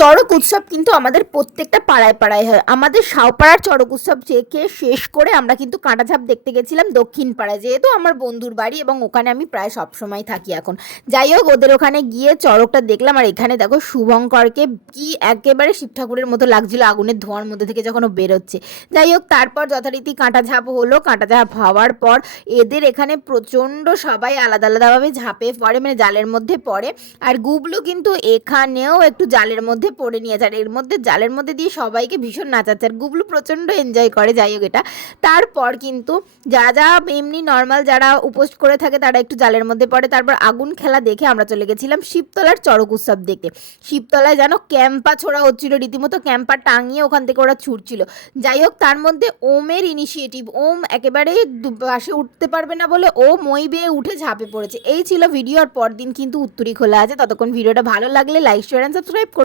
চড়ক উৎসব কিন্তু আমাদের প্রত্যেকটা পাড়ায় পাড়ায় হয়। আমাদের শাওপাড়ার চড়ক উৎসব থেকে শেষ করে আমরা কিন্তু কাঁটাঝাপ দেখতে গেছিলাম দক্ষিণ পাড়ায়, যেহেতু আমার বন্ধুর বাড়ি এবং ওখানে আমি প্রায় সবসময় থাকি এখন। যাই হোক, ওদের ওখানে গিয়ে চড়কটা দেখলাম। আর এখানে দেখো শুভঙ্করকে কি একেবারে শিব ঠাকুরের মতো লাগছিল আগুনের ধোঁয়ার মধ্যে থেকে যখন ও বেরোচ্ছে। যাই হোক, তারপর যথারীতি কাঁটাঝাপ হলো। কাঁটাঝাপ হওয়ার পর এদের এখানে প্রচণ্ড সবাই আলাদা আলাদাভাবে ঝাঁপে পড়ে, মানে জালের মধ্যে পড়ে। আর গুবলু কিন্তু এখানেও একটু জালের মধ্যে পড়ে নিয়েছে, আর এর মধ্যে জালের মধ্যে দিয়ে সবাইকে ভীষণ নাচাচ্ছে, আর গুবলু প্রচণ্ড এনজয় করে। যাই হোক, এটা তারপর কিন্তু যারা এমনি নর্মাল যারা উপোস করে থাকে তারা একটু জালের মধ্যে পড়ে। তারপর আগুন খেলা দেখে আমরা চলে গেছিলাম শিবতলার চড়ক উৎসব দেখতে। শিবতলায় যেন ক্যাম্পা ছোড়া হচ্ছিল, রীতিমতো ক্যাম্পা টাঙিয়ে ওখান থেকে ওরা ছুটছিল। যাই হোক, তার মধ্যে ওমের ইনিশিয়েটিভ, ওম একেবারে পাশে উঠতে পারবে না বলে ও মই বেয়ে উঠে ঝাঁপে পড়েছে। এই ছিল ভিডিও। আর পরদিন কিন্তু উত্তরী খোলা আছে। ততক্ষণ ভিডিওটা ভালো লাগলে লাইক শেয়ার অ্যান্ড সাবস্ক্রাইব করুন।